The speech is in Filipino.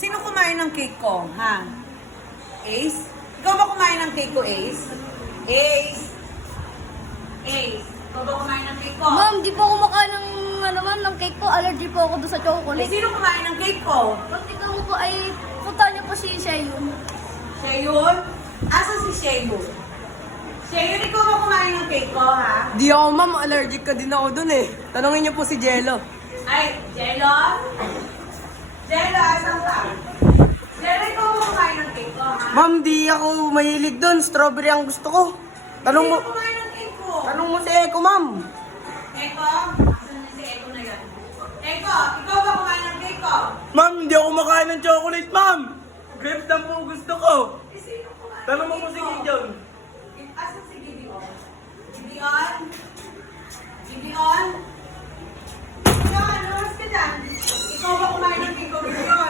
Sino kumain ng cake ko, ha? Ace? Ikaw ba kumain ng cake ko, Ace? Ace? Ace? Ikaw ba kumain ng cake ko? Ma'am, di po ako makain ng, ng cake po. Allergy po ako doon sa Eh, chocolate. sino kumain ng cake ko? Pag ikaw mo po ay punta niyo po si Shayun. Siya yun? Asa si Shayun? Shayun, ikaw ba kumain ng cake ko, ha? Di ako ma'am, allergic ka din ako dun eh. Tanungin niyo po si Jello. Ay, Jello? Jello, asan ka? Jello, ikaw ba kumain ng cake ko, ha? Ma'am, di ako mahilig dun. Strawberry ang gusto ko. Tanong mo, Sino kumain ng cake ko? tanong mo si Eko ma'am. Eko? Asan na si Eko na yan? Eko, ikaw ba kumain ng cake ko? Ma'am, hindi ako makain ng chocolate ma'am. Grapes lang po gusto ko. Eh, sino kumain Tanong mo ng po cake si ko? Gideon. Asan si Gideon? Gideon? Gideon? Gideon, lumas ka dyan. Ikaw ba kumain ng cake ko, Gideon?